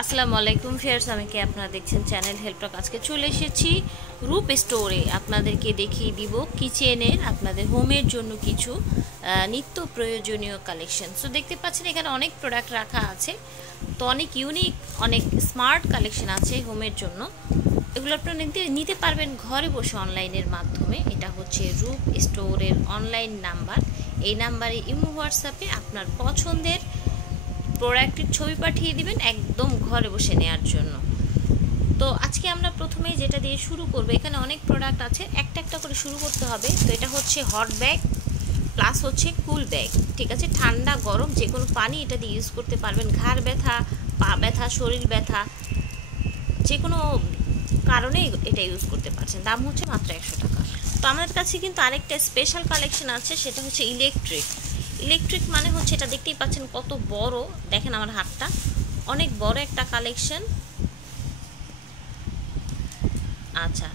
আসসালামু আলাইকুম ফিয়ার্স, আমি কি আপনারা দেখছেন চ্যানেল হেল্পটক। আজকে চলে এসেছি রূপ স্টোরে। আপনাদেরকে দেখিয়ে দিব কিচেনের, আপনাদের হোমের জন্য কিছু নিত্য প্রয়োজনীয় কালেকশন। সো দেখতে পাচ্ছেন এখানে অনেক প্রোডাক্ট রাখা আছে, তো অনেক ইউনিক, অনেক স্মার্ট কালেকশন আছে হোমের জন্য। এগুলো আপনারা নিতে পারবেন ঘরে বসে অনলাইনের মাধ্যমে। এটা হচ্ছে রূপ স্টোরের অনলাইন নাম্বার। এই নাম্বারে ইমো হোয়াটসঅ্যাপে আপনার পছন্দের প্রোডাক্টের ছবি পাঠিয়ে দিবেন একদম ঘরে বসে নেওয়ার জন্য। তো আজকে আমরা প্রথমেই যেটা দিয়ে শুরু করব, এখানে অনেক প্রোডাক্ট আছে, একটা একটা করে শুরু করতে হবে। তো এটা হচ্ছে হট ব্যাগ প্লাস হচ্ছে কুল ব্যাগ, ঠিক আছে। ঠান্ডা গরম যে কোনো পানি এটা দিয়ে ইউজ করতে পারবেন। ঘাড় ব্যথা, পা ব্যথা, শরীর ব্যথা, যে কোনো কারণে এটা ইউজ করতে পারছেন। দাম হচ্ছে মাত্র 100 টাকা। তো আমাদের কাছে কিন্তু আরেকটা স্পেশাল কালেকশন আছে, সেটা হচ্ছে ইলেকট্রিক মানে হচ্ছে এটা দেখতেই পাচ্ছেন কত বড়, দেখেন আমার হাতটা, অনেক বড় একটা কালেকশন। আচ্ছা,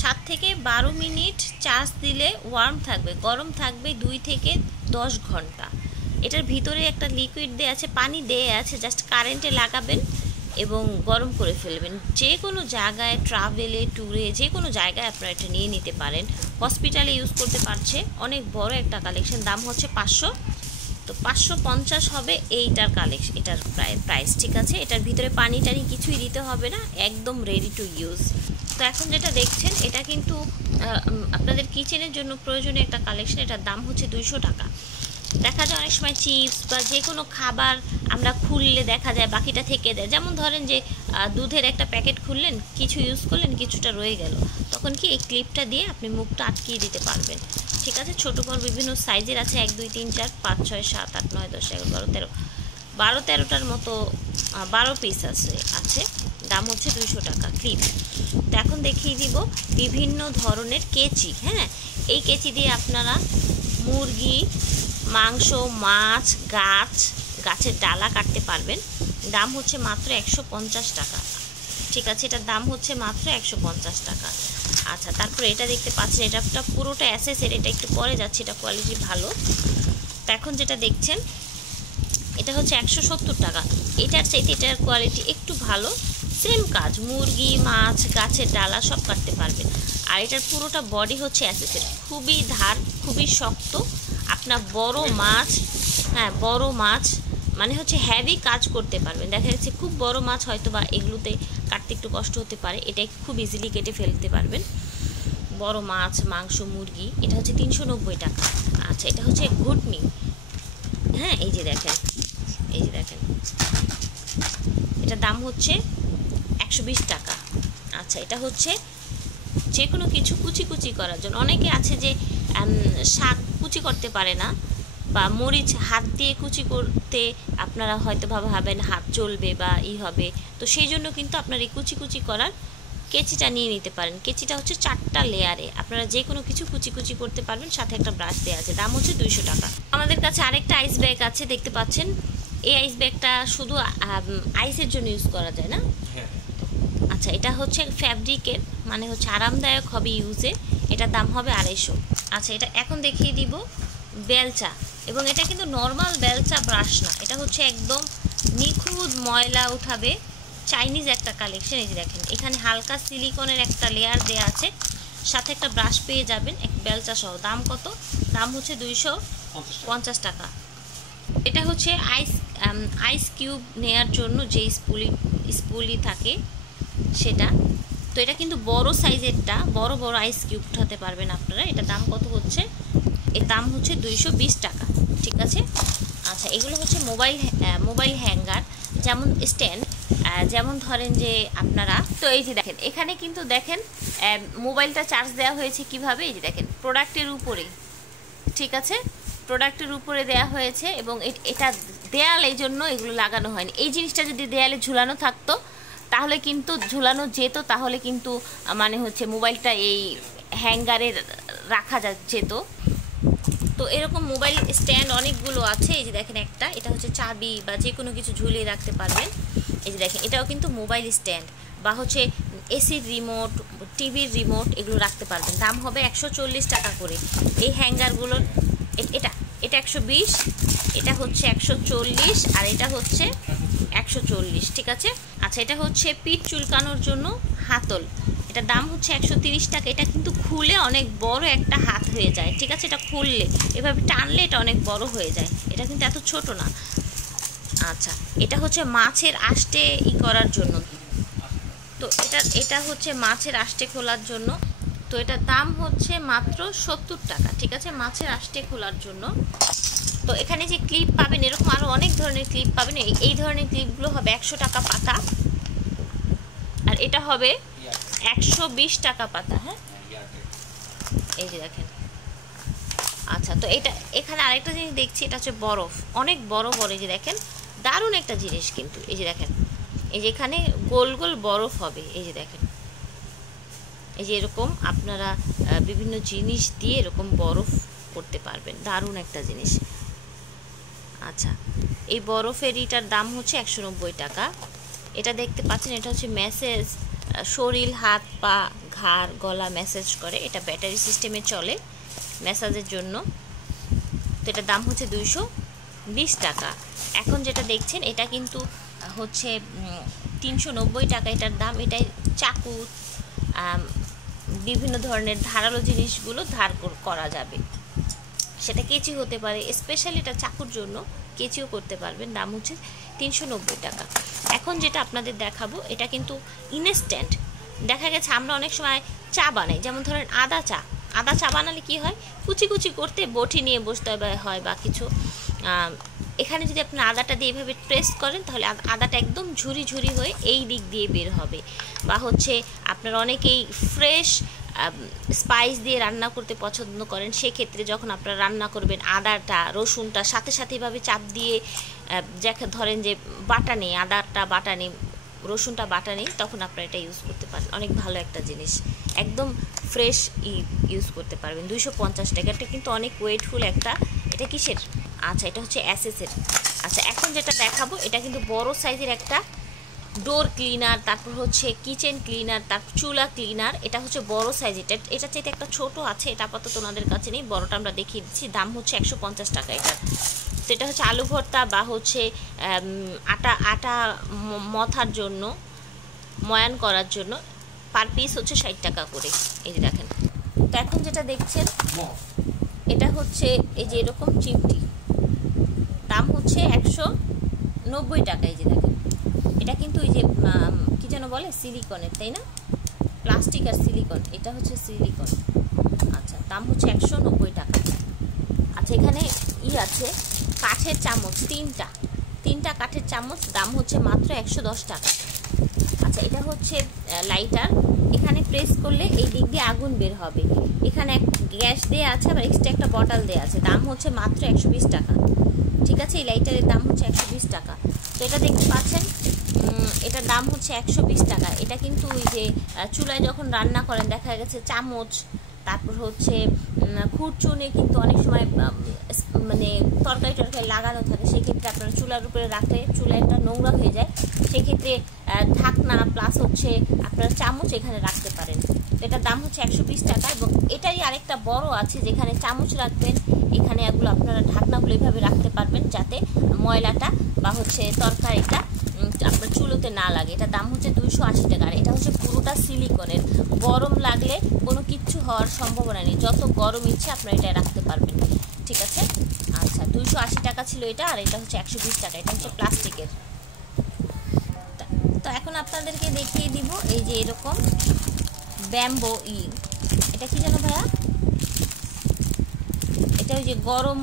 7 থেকে 12 মিনিট চার্জ দিলে ওয়ার্ম থাকবে, গরম থাকবে 2 থেকে 10 ঘন্টা। এটার ভিতরে একটা লিকুইড দেয়া আছে, পানি দেয়া আছে, জাস্ট কারেন্টে লাগাবেন এবং গরম করে ফেলবেন। যে কোনো জায়গায়, ট্রাভেলে, ট্যুরে, যে কোনো জায়গায় আপনারা এটা নিয়ে নিতে পারেন। হসপিটালে ইউজ করতে পারছে। অনেক বড় একটা কালেকশন, দাম হচ্ছে 500। তো 550 হবে এইটার কালেকশন, এটার প্রাইস, ঠিক আছে। এটার ভিতরে পানি টানি কিছুই দিতে হবে না, একদম রেডি টু ইউজ। তো এখন যেটা দেখছেন এটা কিন্তু আপনাদের কিচেনের জন্য প্রয়োজনীয় একটা কালেকশন। এটার দাম হচ্ছে 200 টাকা। দেখা যায় অনেক সময় চিপস বা যে কোনো খাবার আমরা খুললে দেখা যায় বাকিটা থেকে দেয়। যেমন ধরেন যে দুধের একটা প্যাকেট খুললেন, কিছু ইউজ করলেন, কিছুটা রয়ে গেল, তখন কি এই ক্লিপটা দিয়ে আপনি মুখটা আটকিয়ে দিতে পারবেন, ঠিক আছে। ছোটো বড় বিভিন্ন সাইজের আছে, 1 2 3 4 5 6 7 8 9 10 11 12 13টার মতো 12 পিস আছে। দাম হচ্ছে 200 টাকা ক্লিপ। তো এখন দেখিয়ে দিব বিভিন্ন ধরনের কেচি। হ্যাঁ, এই কেচি দিয়ে আপনারা মুরগি, মাংস, মাছ, গাছের ডালা কাটতে পারবেন। দাম হচ্ছে মাত্র 150 টাকা, ঠিক আছে। এটার দাম হচ্ছে মাত্র 150 টাকা। আচ্ছা, তারপরে এটা দেখতে পাচ্ছেন, এটা পুরোটা অ্যাসেসের, এটা একটু পরে যাচ্ছে, এটা কোয়ালিটি ভালো। তো এখন যেটা দেখছেন এটা হচ্ছে 170 টাকা। এটার চাইতে এটার কোয়ালিটি একটু ভালো, সেম কাজ, মুরগি, মাছ, গাছের ডালা সব কাটতে পারবেন। আর এটার পুরোটা বডি হচ্ছে অ্যাসেসের, খুবই ধার, খুবই শক্ত। আপনার বড় মাছ মানে হচ্ছে হ্যাভি কাজ করতে পারবেন। দেখা যাচ্ছে খুব বড় মাছ হয়তো বা এগুলোতে কাটতে একটু কষ্ট হতে পারে, এটা খুব ইজিলি কেটে ফেলতে পারবেন। বড় মাছ, মাংস, মুরগি, এটা হচ্ছে 390 টাকা। আচ্ছা, এটা হচ্ছে ঘুটনি। হ্যাঁ, এই যে দেখেন এটার দাম হচ্ছে 120 টাকা। আচ্ছা, এটা হচ্ছে যে কোনো কিছু কুচি করার জন্য। অনেকে আছে যে শাক কুচি করতে পারে না, বা মরিচ হাত দিয়ে কুচি করতে আপনারা হয়তো ভাবেন হাত চলবে বা হবে, তো সেই জন্য কিন্তু আপনার এই কুচি করার কেচিটা নিয়ে নিতে পারেন। কেচিটা হচ্ছে 4টা লেয়ারে, আপনারা যে কোনো কিছু কুচি করতে পারবেন, সাথে একটা ব্রাশ দেওয়া আছে। দাম হচ্ছে 200 টাকা। আমাদের কাছে আরেকটা আইস ব্যাগ আছে, দেখতে পাচ্ছেন। এই আইস ব্যাগটা শুধু আইসের জন্য ইউজ করা যায় না। আচ্ছা, এটা হচ্ছে ফ্যাব্রিকের, মানে হচ্ছে আরামদায়ক হবে ইউজে। এটার দাম হবে 250। আচ্ছা, এটা এখন দেখিয়ে দিব বেলচা, এবং এটা কিন্তু নর্মাল বেলচা ব্রাশ না, এটা হচ্ছে একদম নিখুঁত ময়লা উঠাবে চাইনিজ একটা কালেকশন। এই যে দেখেন, এখানে হালকা সিলিকনের একটা লেয়ার দেওয়া আছে, সাথে একটা ব্রাশ পেয়ে যাবেন এক বেলচা সহ। দাম কত? দাম হচ্ছে 250 টাকা। এটা হচ্ছে আইস কিউব নেয়ার জন্য যে স্পুলি থাকে সেটা। তো এটা কিন্তু বড় সাইজেরটা, বড় আইস কিউব উঠাতে পারবেন আপনারা। এটা দাম কত হচ্ছে? এর দাম হচ্ছে 220 টাকা, ঠিক আছে। আচ্ছা, এগুলো হচ্ছে মোবাইল হ্যাঙ্গার, যেমন স্ট্যান্ড, যেমন ধরেন যে আপনারা, তো এই যে দেখেন এখানে কিন্তু দেখেন মোবাইলটা চার্জ দেওয়া হয়েছে কিভাবে, এই যে দেখেন প্রোডাক্টের উপরে, ঠিক আছে, প্রোডাক্টের উপরে দেওয়া হয়েছে। এবং এটা দেয়াল, এই জন্য এগুলো লাগানো হয়নি। এই জিনিসটা যদি দেয়ালে ঝুলানো থাকতো তাহলে কিন্তু ঝুলানো যেত, তাহলে কিন্তু মানে হচ্ছে মোবাইলটা এই হ্যাঙ্গারে রাখা যেত। তো এরকম মোবাইল স্ট্যান্ড অনেকগুলো আছে। এই যে দেখেন একটা, এটা হচ্ছে চাবি বা যে কোনো কিছু ঝুলিয়ে রাখতে পারবেন। এই যে দেখেন, এটাও কিন্তু মোবাইল স্ট্যান্ড, বা হচ্ছে এসির রিমোট, টিভির রিমোট, এগুলো রাখতে পারবেন। দাম হবে 140 টাকা করে। এই হ্যাঙ্গারগুলোর এটা 120, এটা হচ্ছে 140, আর এটা হচ্ছে 140, ঠিক আছে। আচ্ছা, এটা হচ্ছে পিঠ চুলকানোর জন্য হাতল, এটার দাম হচ্ছে 130 টাকা। এটা কিন্তু খুলে অনেক বড় একটা হাত হয়ে যায়, ঠিক আছে। এটা খুললে এভাবে টানলে এটা অনেক বড় হয়ে যায়, এটা কিন্তু এত ছোট না। আচ্ছা, এটা হচ্ছে মাছের আষ্টে করার জন্য। তো এটা হচ্ছে মাছের আষ্টে খোলার জন্য। তো এটার দাম হচ্ছে মাত্র 70 টাকা, ঠিক আছে, মাছের আষ্টে খোলার জন্য। তো এখানে যে ক্লিপ পাবেন, এরকম আরও অনেক ধরনের ক্লিপ পাবেন। এই ধরনের ক্লিপগুলো হবে 100 টাকা পাতা, আর এটা হবে 120 টাকা পাতা। হ্যাঁ, এই যে দেখেন। আচ্ছা, তো এখানে আরেকটা জিনিস দেখছি, এটা হচ্ছে বরফ, অনেক বড় বড়, এই যে দেখেন, দারুণ একটা জিনিস কিন্তু। এই যে দেখেন, এই যে এখানে গোল গোল বরফ হবে, এই যে দেখেন, এই যে এরকম আপনারা বিভিন্ন জিনিস দিয়ে এরকম বরফ করতে পারবেন, দারুণ একটা জিনিস। আচ্ছা, এই বরফের এটার দাম হচ্ছে 190 টাকা। এটা দেখতে পাচ্ছেন, এটা হচ্ছে ম্যাসেজ, শরীর, হাত, পা, ঘাড়, গলা ম্যাসেজ করে। এটা ব্যাটারি সিস্টেমে চলে ম্যাসাজের জন্য। তো এটার দাম হচ্ছে 220 টাকা। এখন যেটা দেখছেন এটা কিন্তু হচ্ছে 390 টাকা এটার দাম। এটাই চাকু, বিভিন্ন ধরনের ধারালো জিনিসগুলো ধার করা যাবে, সেটা কেচি হতে পারে, স্পেশালি এটা চাকুর জন্য কেচিও করতে পারবেন। দাম হচ্ছে 390 টাকা। এখন যেটা আপনাদের দেখাবো, এটা কিন্তু ইনস্ট্যান্ট। দেখা গেছে আমরা অনেক সময় চা বানাই, যেমন ধরেন আদা চা বানালে কি হয়, কুচি কুচি করতে বটি নিয়ে বসতে হয় বা কিছু। এখানে যদি আপনি আদাটা দিয়ে এভাবে প্রেস করেন, তাহলে আদাটা একদম ঝুরি ঝুরি হয়ে এই দিক দিয়ে বের হবে। বা হচ্ছে আপনারা অনেকেই ফ্রেশ স্পাইস দিয়ে রান্না করতে পছন্দ করেন, সেক্ষেত্রে যখন আপনারা রান্না করবেন, আদাটা রসুনটা সাথে সাথে এভাবে চাপ দিয়ে ধরেন যে বাটা নেই, আদাটা বাটা নেই, রসুনটা বাটা নেই, তখন আপনারা এটা ইউজ করতে পারেন। অনেক ভালো একটা জিনিস, একদম ফ্রেশ ইউজ করতে পারবেন। 250 টাকা। এটা কিন্তু অনেক ওয়েটফুল একটা। এটা কিসের? আচ্ছা, এটা হচ্ছে অ্যাসেসের। আচ্ছা, এখন যেটা দেখাবো, এটা কিন্তু বড় সাইজের একটা ডোর ক্লিনার, তারপর হচ্ছে কিচেন ক্লিনার, তারপর চুলা ক্লিনার। এটা হচ্ছে বড় সাইজ। এটা চাইতে একটা ছোট আছে, এটা আপাতত ওনাদের কাছে নেই, বড়টা আমরা দেখিয়ে দিচ্ছি। দাম হচ্ছে 150 টাকা এটা। তো এটা হচ্ছে আলু ভর্তা বা হচ্ছে আটা মথার জন্য, ময়ান করার জন্য। পার পিস হচ্ছে 60 টাকা করে, এই যে দেখেন। তো এখন যেটা দেখছেন, এটা হচ্ছে এই যে এরকম চিমটি, দাম হচ্ছে 190 টাকা। এই যে দেখেন, এটা কিন্তু এই যে কি যেন বলে, সিলিকনের, তাই না? প্লাস্টিক আর সিলিকন, এটা হচ্ছে সিলিকন। আচ্ছা, দাম হচ্ছে 190 টাকা। আচ্ছা, এখানে আছে কাঠের চামচ, তিনটা কাঠের চামচ, দাম হচ্ছে মাত্র 110 টাকা। আচ্ছা, এটা হচ্ছে লাইটার। এখানে প্রেস করলে এই দিক দিয়ে আগুন বের হবে। এখানে গ্যাস দেওয়া আছে, আবার এক্সট্রা একটা বটল দেওয়া আছে। দাম হচ্ছে মাত্র 120 টাকা, ঠিক আছে। এই লাইটারের দাম হচ্ছে 120 টাকা। তো এটা দেখতে পাচ্ছেন, এটার দাম হচ্ছে 120 টাকা। এটা কিন্তু ওই যে চুলায় যখন রান্না করেন, দেখা গেছে চামচ, তারপর হচ্ছে খুরচুনে কিন্তু অনেক সময় মানে তরকারি লাগানো থাকে, সেক্ষেত্রে আপনারা চুলার উপরে রাখলে চুলাটা নোংরা হয়ে যায়, সেক্ষেত্রে ঢাকনা প্লাস হচ্ছে আপনারা চামচ এখানে রাখতে পারেন। এটার দাম হচ্ছে 120 টাকা। এবং এটারই আরেকটা বড় আছে, যেখানে চামচ রাখবেন, এখানে এগুলো আপনারা ঢাকনাগুলো এইভাবে রাখতে পারবেন, যাতে ময়লাটা বা হচ্ছে তরকারিটা আপনার চুলোতে না লাগে। এটা দাম হচ্ছে 280 টাকা। আর এটা হচ্ছে পুরোটা সিলিকনের, গরম লাগলে কোনো কিচ্ছু হওয়ার সম্ভাবনা নেই, যত গরম ইচ্ছে আপনারা এটা রাখতে পারবেন, ঠিক আছে। আচ্ছা, 280 টাকা ছিল এটা, আর এটা হচ্ছে 120 টাকা। এটা হচ্ছে প্লাস্টিকের। তো এখন আপনাদেরকে দেখিয়ে দিব এই যে এরকম ব্যাম্বো এটা কি জানো ভাইয়া? এটা ওই যে গরম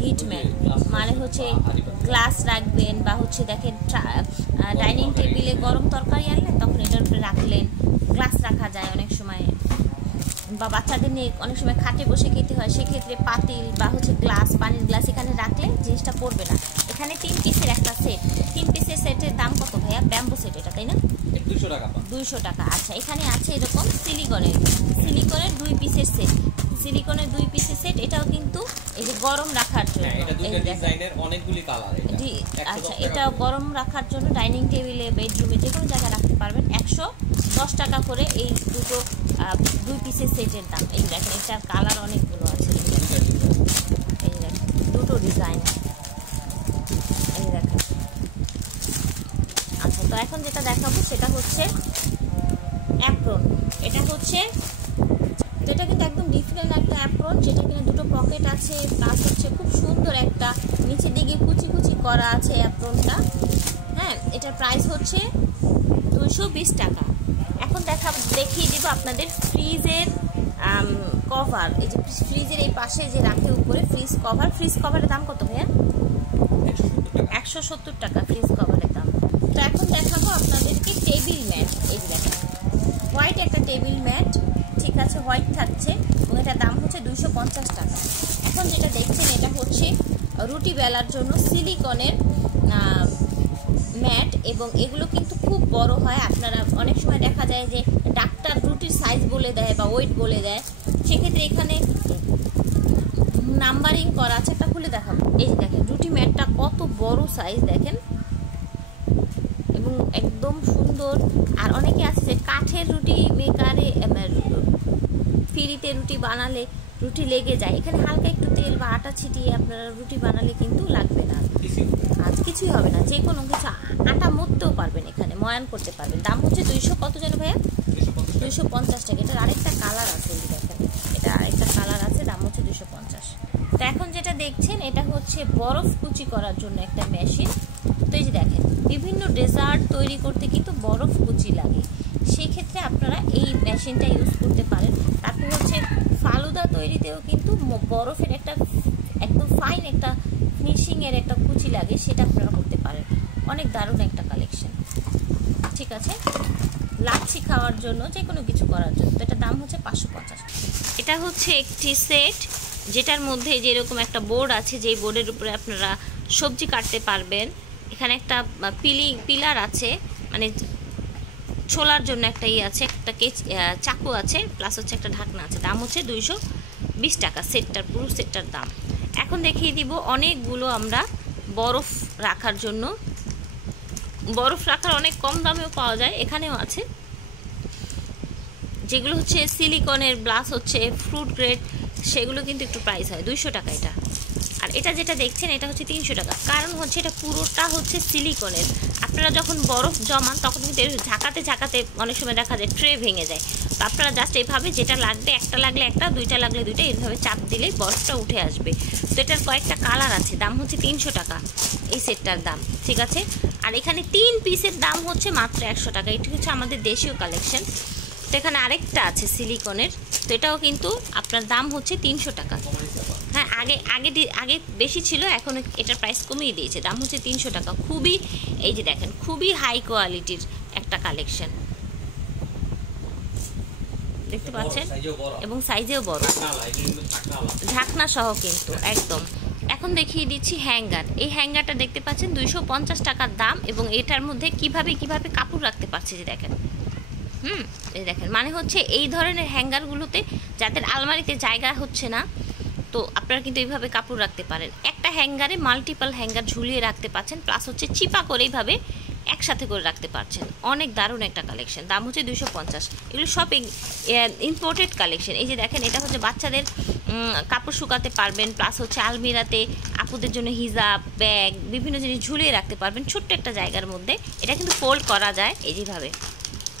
হিটম্যান, মানে হচ্ছে গ্লাস রাখবেন বা হচ্ছে দেখেন ডাইনিং টেবিলে গরম তরকারি আনলেন, তখন এটার উপরে রাখলেন, গ্লাস রাখা যায় অনেক সময়, বা বাচ্চাদের নিয়ে অনেক সময় খাটে বসে খেতে হয়, সেক্ষেত্রে পাতিল বা হচ্ছে গ্লাস, পানির গ্লাস এখানে রাখলে জিনিসটা পড়বে না। এখানে 3 পিসের একটা সেট। 3 পিসের সেটের দাম কত ভাইয়া? ব্যাম্বো সেট এটা, তাই না? 200 টাকা। 200 টাকা। আচ্ছা, এখানে আছে এরকম সিলিকনের 2 পিসের সেট, সিলিকনের 2 পিসের সেট। এটাও কিন্তু এই যে গরম রাখার জন্য, আচ্ছা, এটাও গরম রাখার জন্য ডাইনিং টেবিলে, বেডরুমে, যে কোনো জায়গায় রাখতে পারবেন। 110 টাকা করে এই দুটো 2 পিসের সেটের দাম। এই দেখেন, এটার কালার অনেকগুলো আছে, এই দেখেন দুটো ডিজাইন, এই তো এখন যেটা দেখাবো সেটা হচ্ছে অ্যাপ্রন। এটা হচ্ছে, তো এটা কিন্তু একদম ডিফারেন্ট একটা অ্যাপ্রন, যেটা কিনা দুটো পকেট আছে, প্লাস হচ্ছে খুব সুন্দর একটা নিচের দিকে কুচি কুচি করা আছে অ্যাপ্রনটা। হ্যাঁ, এটার প্রাইস হচ্ছে 220 টাকা। এখন দেখিয়ে দিব আপনাদের ফ্রিজের কভার। এই যে ফ্রিজের এই পাশে যে রাখে উপরে ফ্রিজ কভারের দাম কত ভাইয়া? 170 টাকা ফ্রিজ কভারের দাম। তো এখন দেখাবো আপনাদেরকে টেবিল ম্যাট। এই যে দেখেন হোয়াইট একটা টেবিল ম্যাট, ঠিক আছে, হোয়াইট থাকছে এবং এটার দাম হচ্ছে 250 টাকা। এখন যেটা দেখছেন এটা হচ্ছে রুটি বেলার জন্য সিলিকনের ম্যাট, এবং এগুলো কিন্তু খুব বড় হয়। আপনারা অনেক সময় দেখা যায় যে ডাক্তার রুটির সাইজ বলে দেয় বা ওয়েট বলে দেয়, সেক্ষেত্রে এখানে নাম্বারিং করা আছে। একটা খুলে দেখাবো। এই যে দেখেন রুটি ম্যাটটা কত বড় সাইজ দেখেন, এবং একদম সুন্দর। আর অনেকে আছে যে কাঠের রুটি মেকারে ফ্রিতে রুটি বানালে রুটি লেগে যায়, এখানে হালকা একটু তেল বা আটা ছিটিয়ে আপনারা রুটি বানালে কিন্তু লাগবে না, আর কিছুই হবে না। যে কোনো কিছু আটা মরতেও পারবেন, এখানে ময়ান করতে পারবেন। দাম হচ্ছে 200 কত যেন ভাইয়া? 250 টাকা। এটার আরেকটা কালার আছে, দেখেন এটা আরেকটা কালার আছে, দাম হচ্ছে 250। তো এখন যেটা দেখছেন এটা হচ্ছে বরফ কুচি করার জন্য একটা মেশিন। তো এই যে দেখেন বিভিন্ন ডেজার্ট তৈরি করতে কিন্তু বরফ কুচি লাগে, সেই ক্ষেত্রে আপনারা এই মেশিনটা ইউজ করতে পারেন। তারপর হচ্ছে ফালুদা তৈরিতেও কিন্তু বরফের একটা একদম ফাইন একটা ফিনিশিংয়ের একটা কুচি লাগে, সেটা আপনারা করতে পারেন। অনেক দারুণ একটা কালেকশন, ঠিক আছে, লাচ্ছি খাওয়ার জন্য, যে কোনো কিছু করার জন্য। তো এটার দাম হচ্ছে 550। এটা হচ্ছে একটি সেট, যেটার মধ্যে যেরকম একটা বোর্ড আছে, যেই বোর্ডের উপরে আপনারা সবজি কাটতে পারবেন। এখানে একটা পিলার আছে, মানে ছোলার জন্য একটা আছে, একটা চাকু আছে, প্লাস হচ্ছে একটা ঢাকনা আছে। দাম হচ্ছে 220 টাকা সেটটার, পুরো সেটটার দাম। এখন দেখিয়ে দিব অনেকগুলো আমরা বরফ রাখার জন্য, বরফ রাখার অনেক কম দামেও পাওয়া যায়, এখানেও আছে, যেগুলো হচ্ছে সিলিকনের প্লাস হচ্ছে ফ্রুট গ্রেড, সেগুলো কিন্তু একটু প্রাইস হয় 200 টাকা এটা। আর এটা যেটা দেখছেন এটা হচ্ছে 300 টাকা, কারণ হচ্ছে এটা পুরোটা হচ্ছে সিলিকনের। আপনারা যখন বরফ জমান তখন কিন্তু ঝাঁকাতে ঝাঁকাতে অনেক সময় দেখা যায় ট্রে ভেঙে যায়। তো আপনারা জাস্ট এইভাবে যেটা লাগবে, একটা লাগলে একটা, দুইটা লাগলে দুইটা, এইভাবে চাপ দিলেই বরফটা উঠে আসবে। তো এটার কয়েকটা কালার আছে, দাম হচ্ছে 300 টাকা এই সেটটার দাম, ঠিক আছে। আর এখানে 3 পিসের দাম হচ্ছে মাত্র 100 টাকা। এটি হচ্ছে আমাদের দেশীয় কালেকশন। তো এখানে আরেকটা আছে সিলিকনের, তো এটাও কিন্তু আপনার দাম হচ্ছে 300 টাকা। হ্যাঁ, আগে বেশি ছিল, এখন এটার প্রাইস কমিয়ে দিয়েছে, দাম হচ্ছে 300 টাকা। খুবই, এই যে দেখেন খুবই হাই কোয়ালিটির একটা কালেকশন, দেখতে পাচ্ছেন, এবং সাইজেও বড়, ঢাকনা সহ কিন্তু একদম। এখন দেখিয়ে দিচ্ছি হ্যাঙ্গার। এই হ্যাঙ্গারটা দেখতে পাচ্ছেন 250 টাকার দাম, এবং এটার মধ্যে কিভাবে কাপড় রাখতে পারছি, যে দেখেন, এই দেখেন, মানে হচ্ছে এই ধরনের হ্যাঙ্গারগুলোতে যাদের আলমারিতে জায়গা হচ্ছে না, তো আপনারা কিন্তু এইভাবে কাপড় রাখতে পারেন। একটা হ্যাঙ্গারে মাল্টিপল হ্যাঙ্গার ঝুলিয়ে রাখতে পারছেন, প্লাস হচ্ছে চিপা করে এইভাবে একসাথে করে রাখতে পারছেন। অনেক দারুণ একটা কালেকশন, দাম হচ্ছে 250। এগুলো সব ইম্পোর্টেড কালেকশন। এই যে দেখেন এটা হচ্ছে বাচ্চাদের কাপড় শুকাতে পারবেন, প্লাস হচ্ছে আলমিরাতে আপুদের জন্য হিজাব, ব্যাগ, বিভিন্ন জিনিস ঝুলিয়ে রাখতে পারবেন ছোট্ট একটা জায়গার মধ্যে। এটা কিন্তু ফোল্ড করা যায়, এই যেভাবে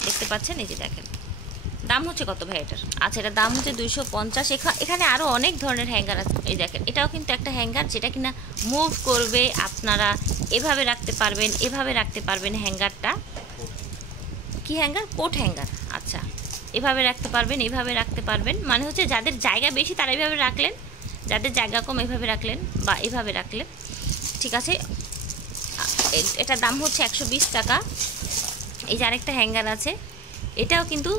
দেখতে পাচ্ছেন। এই যে দেখেন দাম হচ্ছে কত ভাই এটার? আচ্ছা, এটার দাম হচ্ছে 250। এখানে আরও অনেক ধরনের হ্যাঙ্গার আছে। এই দেখেন এটাও কিন্তু একটা হ্যাঙ্গার, যেটা কিনা মুভ করবে, আপনারা এভাবে রাখতে পারবেন, এভাবে রাখতে পারবেন। হ্যাঙ্গারটা কি হ্যাঙ্গার? Coat hanger. আচ্ছা, এভাবে রাখতে পারবেন, এভাবে রাখতে পারবেন, মানে হচ্ছে যাদের জায়গা বেশি তারা এভাবে রাখলেন, যাদের জায়গা কম এভাবে রাখলেন, বা এভাবে রাখলেন, ঠিক আছে। এটার দাম হচ্ছে 120 টাকা। এই যে আরেকটা হ্যাঙ্গার আছে, এটাও কিন্তু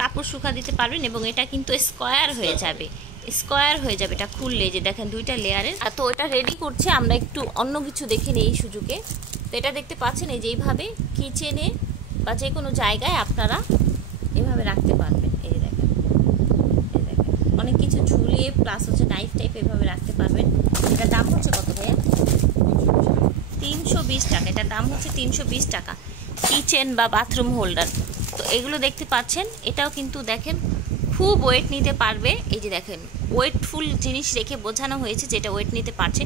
কাপড় শুকা দিতে পারবেন, এবং এটা কিন্তু স্কোয়ার হয়ে যাবে, এটা খুললে। যে দেখেন দুইটা লেয়ারের। তো এটা রেডি করছে, আমরা একটু অন্য কিছু দেখে নিই এই সুযোগে। তো এটা দেখতে পাচ্ছেন, এই যে এইভাবে কিচেনে বা যে কোনো জায়গায় আপনারা এভাবে রাখতে পারবেন। এই যে দেখেন, অনেক কিছু ঝুলিয়ে, প্লাস হচ্ছে নাইফ টাইপ এভাবে রাখতে পারবেন। এটার দাম হচ্ছে কত ভাইয়া? 320 টাকা। এটার দাম হচ্ছে 320 টাকা। কিচেন বা বাথরুম হোল্ডার, তো এগুলো দেখতে পাচ্ছেন, এটাও কিন্তু দেখেন খুব ওয়েট নিতে পারবে। এই যে দেখেন ওয়েটফুল জিনিস রেখে বোঝানো হয়েছে, যেটা ওয়েট নিতে পারছে।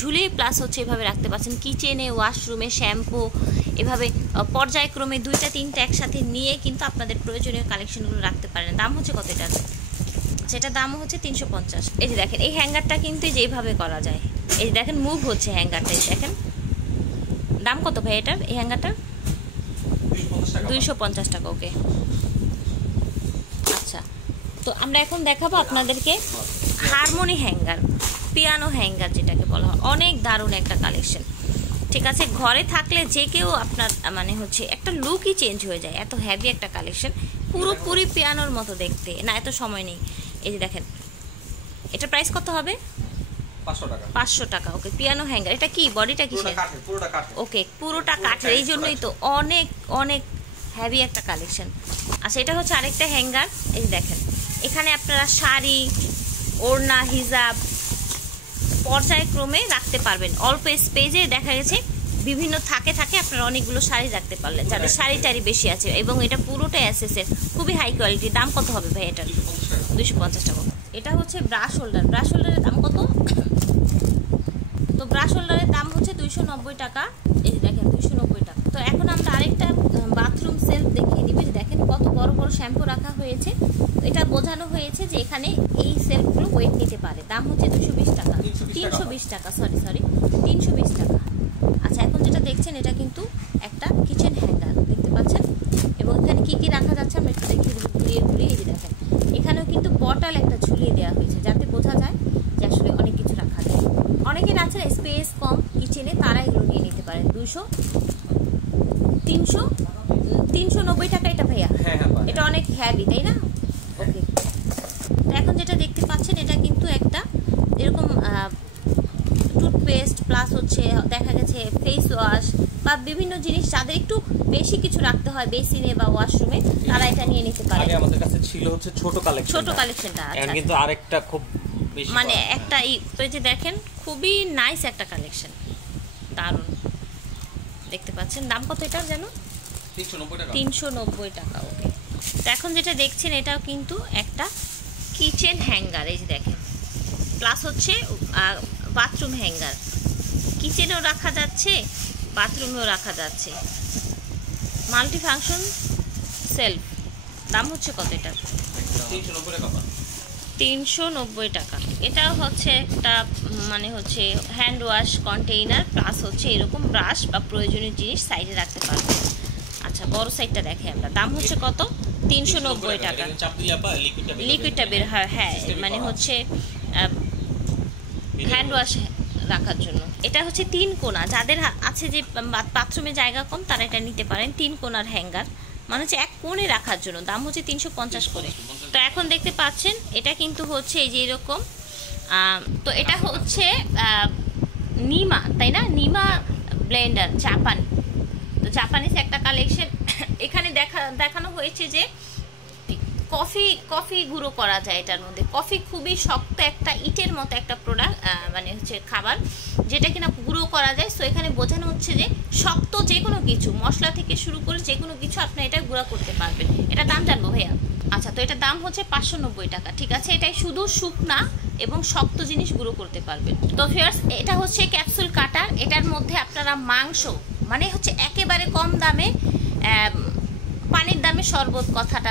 ঝুলিয়ে প্লাস হচ্ছে এভাবে রাখতে পারছেন কিচেনে, ওয়াশরুমে, শ্যাম্পু, এভাবে পর্যায়ক্রমে 2টা 3টা একসাথে নিয়ে কিন্তু আপনাদের প্রয়োজনীয় কালেকশনগুলো রাখতে পারেন। দাম হচ্ছে কত এটার? সেটার দামও হচ্ছে 350। এই যে দেখেন এই হ্যাঙ্গারটা কিন্তু যেইভাবে করা যায়, এই যে দেখেন মুভ হচ্ছে হ্যাঙ্গারটা, দেখেন। দাম কত ভাই এটার, এই হ্যাঙ্গারটার? 250 টাকা। ওকে, আচ্ছা। তো আমরা এখন দেখাবো আপনাদেরকে হারমোনি হ্যাঙ্গার, পিয়ানো হ্যাঙ্গার যেটাকে বলা হয়। অনেক দারুণ একটা কালেকশন, ঠিক আছে। ঘরে থাকলে যে কেউ আপনার মানে হচ্ছে একটা লুকই চেঞ্জ হয়ে যায়, এত হেভি একটা কালেকশন, পুরোপুরি পিয়ানোর মতো দেখতে। না, এত সময় নেই। এই যে দেখেন, এটা প্রাইস কত হবে? 500 টাকা। ওকে, পিয়ানো হ্যাঙ্গার। এটা কি বডিটা কিসের? ওকে, পুরোটা কাঠের, এই জন্যই তো অনেক অনেক হেভি একটা কালেকশন। আচ্ছা, এটা হচ্ছে আরেকটা হ্যাঙ্গার। এই দেখেন, এখানে আপনারা শাড়ি, ওড়না, হিজাব পর্যায়ক্রমে রাখতে পারবেন। অল্প স্পেসে দেখা গেছে বিভিন্ন থাকে আপনারা অনেকগুলো শাড়ি রাখতে পারলেন, যাদের শাড়ি টাড়ি বেশি আছে। এবং এটা পুরোটাই এসএসের, খুবই হাই কোয়ালিটি। দাম কত হবে ভাই এটার? 250 টাকা। এটা হচ্ছে ব্রাশ হোল্ডার। ব্রাশ হোল্ডারের দাম কত? তো ব্রাশ হোল্ডারের দাম হচ্ছে 290 টাকা। এই দেখেন 290 টাকা। তো এখন আমরা আরেকটা বাথরুম সেলফ দেখিয়ে দিবে। দেখেন কত বড় বড় শ্যাম্পু রাখা হয়েছে। এটা বোঝানো হয়েছে যে এখানে এই সেলফগুলো ওয়েট নিতে পারে। দাম হচ্ছে 220 টাকা। 320 টাকা, সরি 320 টাকা। আচ্ছা, এখন যেটা দেখছেন এটা কিন্তু একটা কিচেন হ্যাঙ্গার, দেখতে পাচ্ছেন। এবং এখানে কি কি রাখা যাচ্ছে আমরা একটু দেখিয়ে দেবো ঘুরিয়ে ঘুরিয়ে। এই যে দেখেন, এখানেও কিন্তু বটল একটা ঝুলিয়ে দেওয়া হয়েছে, যাতে বোঝা যায় যে আসলে অনেক কিছু রাখা যায়। অনেকের আছে স্পেস কম কিচেনে, তারা এগুলো নিয়ে নিতে পারেন। 390 টাকা এটা ভাইয়া? এটা অনেক হ্যাভি, তাই না? ওকে, তো এখন যেটা দেখতে পাচ্ছেন এটা কিন্তু একটা এরকম টুথপেস্ট প্লাস হচ্ছে দেখা গেছে ফেস ওয়াশ বা বিভিন্ন জিনিস যাদের একটু বেশি কিছু রাখতে হয় বেসিনে বা ওয়াশরুমে, তারা এটা নিয়ে নিতে পারে। আগে আমাদের কাছে ছিল হচ্ছে ছোট কালেকশনটা। এখন কিন্তু আরেকটা খুব বেশি মানে একটা তো যে দেখেন খুবই নাইস একটা কালেকশন, দারুণ দেখতে পাচ্ছেন। দাম কত এটার যেন? 390 টাকা। ওকে, তো এখন যেটা দেখছেন এটাও কিন্তু একটা কিচেন হ্যাঙ্গার। এই যে দেখেন, প্লাস হচ্ছে বাথরুম হ্যাঙ্গার, কিচেনেও রাখা যাচ্ছে, বাথরুমেও রাখা যাচ্ছে, মাল্টি ফাংশন সেলফ। দাম হচ্ছে কত এটার? 390 টাকা। এটা হচ্ছে একটা মানে হচ্ছে হ্যান্ড ওয়াশ কন্টেইনার প্লাস হচ্ছে এরকম ব্রাশ বা প্রয়োজনীয় জিনিস সাইডে রাখতে পারবেন। আচ্ছা, বড় সাইডটা দেখে আমরা। দাম হচ্ছে কত? 390 টাকা। লিকুইডটা বের হয়, হ্যাঁ, মানে হচ্ছে হ্যান্ড ওয়াশ রাখার জন্য। এটা হচ্ছে 3 কোণা, যাদের আছে যে বাথরুমে জায়গা কম তারা এটা নিতে পারেন। 3 কোণার হ্যাঙ্গার, মানে হচ্ছে এক কোণে রাখার জন্য। দাম হচ্ছে 350 করে। তো এখন দেখতে পাচ্ছেন এটা কিন্তু হচ্ছে এই যে এরকম। তো এটা হচ্ছে নিমা, তাই না? নিমা ব্লেন্ডার, জাপানি। তো জাপানিজ একটা কালেকশন। এখানে দেখানো হয়েছে যে কফি গুঁড়ো করা যায় এটার মধ্যে। কফি খুবই শক্ত একটা ইটের মতো একটা প্রোডাক্ট, মানে হচ্ছে খাবার, যেটা কিনা গুঁড়ো করা যায়। সো এখানে বোঝানো হচ্ছে যে শক্ত যে কোনো কিছু, মশলা থেকে শুরু করে যে কোনো কিছু আপনি এটা গুঁড়া করতে পারবেন। এটা দাম জানবো ভাইয়া? আচ্ছা, তো এটার দাম হচ্ছে 590 টাকা। ঠিক আছে, এটাই শুধু শুকনা এবং শক্ত জিনিস গুঁড়ো করতে পারবেন। তো ফিয়ার্স, এটা হচ্ছে ক্যাপসুল কাটার। এটার মধ্যে আপনারা মাংস, মানে হচ্ছে একেবারে কম দামে, পানির দামে শরবত কথাটা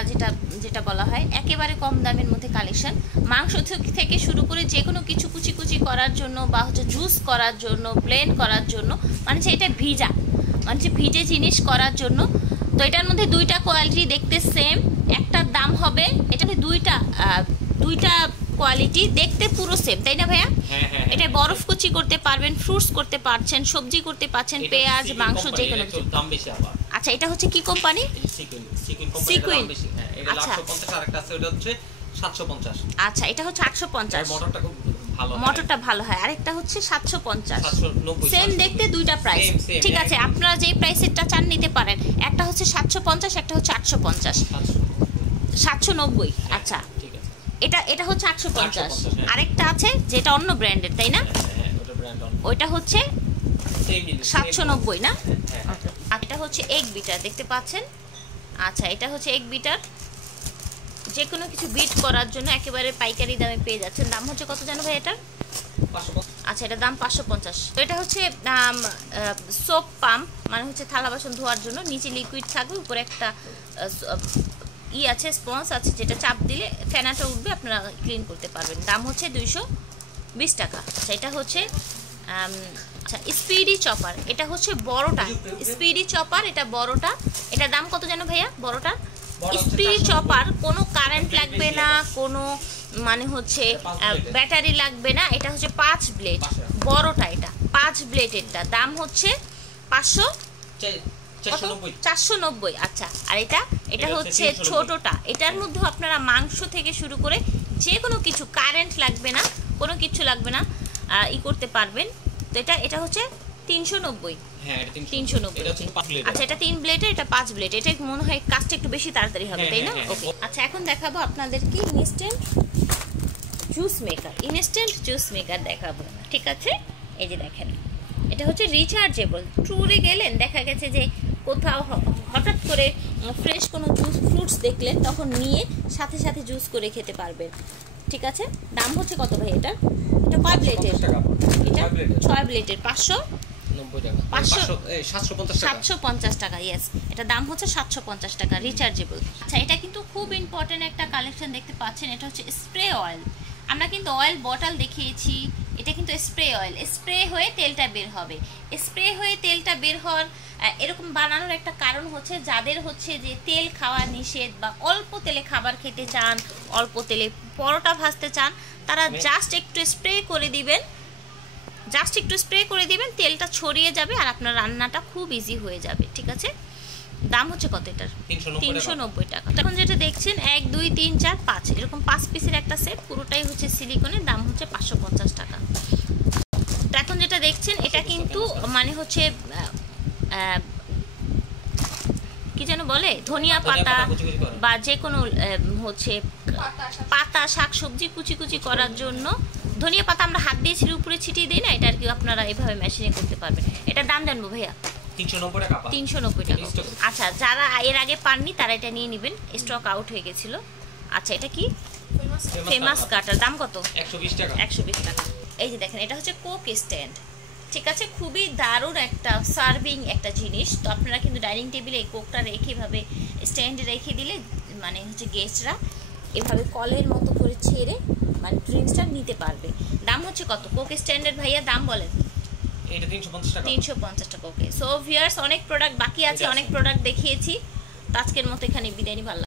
যেটা বলা হয়, একেবারে কম দামের মধ্যে কালেকশন। মাংস থেকে শুরু করে যে কোনো কিছু কুচি কুচি করার জন্য বা হচ্ছে জুস করার জন্য, ব্লেন্ড করার জন্য, মানে এটা ভিজা, মানে ভিজে জিনিস করার জন্য। তো এটার মধ্যে 2টা কোয়ালিটি দেখতে সেম। একটার দাম হবে, এটা দুইটা কোয়ালিটি দেখতে পুরো সেম, তাই না ভাইয়া? এটা বরফ কুচি করতে পারবেন, ফ্রুটস করতে পারছেন, সবজি করতে পারছেন, পেঁয়াজ, মাংস, যে কোনো কিছু। আচ্ছা, এটা হচ্ছে কি কোম্পানি? সিকুইন। আচ্ছা, আচ্ছা, এটা হচ্ছে 850। মোটরটা ভালো হয়। আরেকটা হচ্ছে 750। সেম দেখতে, 2টা প্রাইস। ঠিক আছে, আপনারা যেই প্রাইসেরটা চান নিতে পারেন। একটা হচ্ছে 750, একটা হচ্ছে 850, 790। আচ্ছা, এটা হচ্ছে 850। আরেকটা আছে যেটা অন্য ব্র্যান্ডের, তাই না? ওইটা হচ্ছে 790, না? এটা হচ্ছে এগ বিটার, দেখতে পাচ্ছেন। আচ্ছা, এটা হচ্ছে এগ বিটার, যে কোনো কিছু বিট করার জন্য একেবারে পাইকারি দামে পেয়ে যাচ্ছেন। দাম হচ্ছে কত জানো ভাই এটার? আচ্ছা, এটা দাম 550। এটা হচ্ছে সোপ পাম্প, মানে হচ্ছে থালা বাসন ধোয়ার জন্য। নিচে লিকুইড থাকবে, উপরে একটা আছে, স্পঞ্জ আছে, যেটা চাপ দিলে ফেনাটা উঠবে, আপনারা ক্লিন করতে পারবেন। দাম হচ্ছে 220 টাকা। আচ্ছা, এটা হচ্ছে আচ্ছা স্পিডি চপার, এটা হচ্ছে বড়টা স্পিডি চপার, এটা বড়টা। এটা দাম কত জানো ভাইয়া? বড়টা স্পিডি চপার, কোনো কারেন্ট লাগবে না, কোনো মানে হচ্ছে ব্যাটারি লাগবে না। এটা হচ্ছে 5 ব্লেড, বড়টা এটা 5 ব্লেডেরটা। দাম হচ্ছে 490। আচ্ছা, আর এটা হচ্ছে ছোটটা। এটার মধ্যে আপনারা মাংস থেকে শুরু করে যে কোনো কিছু, কারেন্ট লাগবে না, কোনো কিছু লাগবে না, করতে পারবেন। তো এটা হচ্ছে 390। হ্যাঁ, এটা 390। এটা হচ্ছে 5 ব্লেড। আচ্ছা, এটা 3 ব্লেডের, এটা 5 ব্লেড। এটা মনে হয় কাজটা একটু বেশি তাড়াতাড়ি হবে, তাই না? ওকে। আচ্ছা, এখন দেখাবো আপনাদের কি instant juice maker. Instant juice maker দেখাবো, ঠিক আছে? এই যে দেখেন, এটা হচ্ছে রিচার্জেবল। ট্যুরে গেলেন, দেখা গেছে যে কোথাও হঠাৎ করে ফ্রেশ কোনো জুস ফ্রুটস দেখলেন, তখন নিয়ে সাথে সাথে জুস করে খেতে পারবেন, ঠিক আছে? দাম হচ্ছে কত ভাই এটা? এটা কয় প্লেটের? এটা 6 প্লেটের 750 টাকা। ইয়েস, এটা দাম হচ্ছে 750 টাকা, রিচার্জেবল। আচ্ছা, এটা কিন্তু খুব ইম্পর্টেন্ট একটা কালেকশন দেখতে পাচ্ছেন। এটা হচ্ছে স্প্রে অয়েল। আমরা কিন্তু অয়েল বটল দেখিয়েছি, এটা কিন্তু স্প্রে অয়েল। স্প্রে হয়ে তেলটা বের হবে। স্প্রে হয়ে তেলটা বের হওয়ার এরকম বানানোর একটা কারণ হচ্ছে, যাদের হচ্ছে যে তেল খাওয়া নিষেধ, বা অল্প তেলে খাবার খেতে চান, অল্প তেলে পরোটা ভাজতে চান, তারা জাস্ট একটু স্প্রে করে দিবেন, তেলটা ছড়িয়ে যাবে, আর আপনার রান্নাটা খুব ইজি হয়ে যাবে, ঠিক আছে? দাম হচ্ছে কত এটার? 390 টাকা। এখন যেটা দেখছেন 1 2 3 4 5 এরকম 5 পিসের একটা সেট, পুরোটাই হচ্ছে সিলিকনের। দাম হচ্ছে 550 টাকা। তো এখন যেটা দেখছেন, এটা কিন্তু মানে হচ্ছে কি যেন বলে, ধনিয়া পাতা বা যে কোনো হচ্ছে পাতা, শাক সবজি কুচি কুচি করার জন্য। ধনিয়া পাতা আমরা হাত দিয়ে উপরে ছিটিয়ে দিই না, এটা আর কি আপনারা এভাবে মেশিনে করতে পারবেন। এটার দাম জানবো ভাইয়া? 390 টাকা। আচ্ছা, যারা এর আগে পাননি তারা এটা নিয়ে নেবেন, স্টক আউট হয়ে গেছিল। আচ্ছা, এটা কি? ফেমাস কাটার। দাম কত? 120 টাকা। এই যে দেখেন, এটা হচ্ছে কোক স্ট্যান্ড, ঠিক আছে? খুবই দারুণ একটা সার্ভিং একটা জিনিস। তো আপনারা কিন্তু ডাইনিং টেবিলে এই কোকটা রেখে এভাবে স্ট্যান্ডে রেখে দিলে, মানে হচ্ছে গেস্টরা এভাবে কলের মতো করে ছেড়ে মানে ড্রিঙ্কসটা নিতে পারবে। দাম হচ্ছে কত কোক স্ট্যান্ডের ভাইয়া? দাম বলেন। এটা 350 টাকা। 350 টাকা। ওকে, সো ভিউয়ার্স, অনেক প্রোডাক্ট বাকি আছে, অনেক প্রোডাক্ট দেখিয়েছি। তো আজকের মতো এখানে বিদায় নিই। ভালো।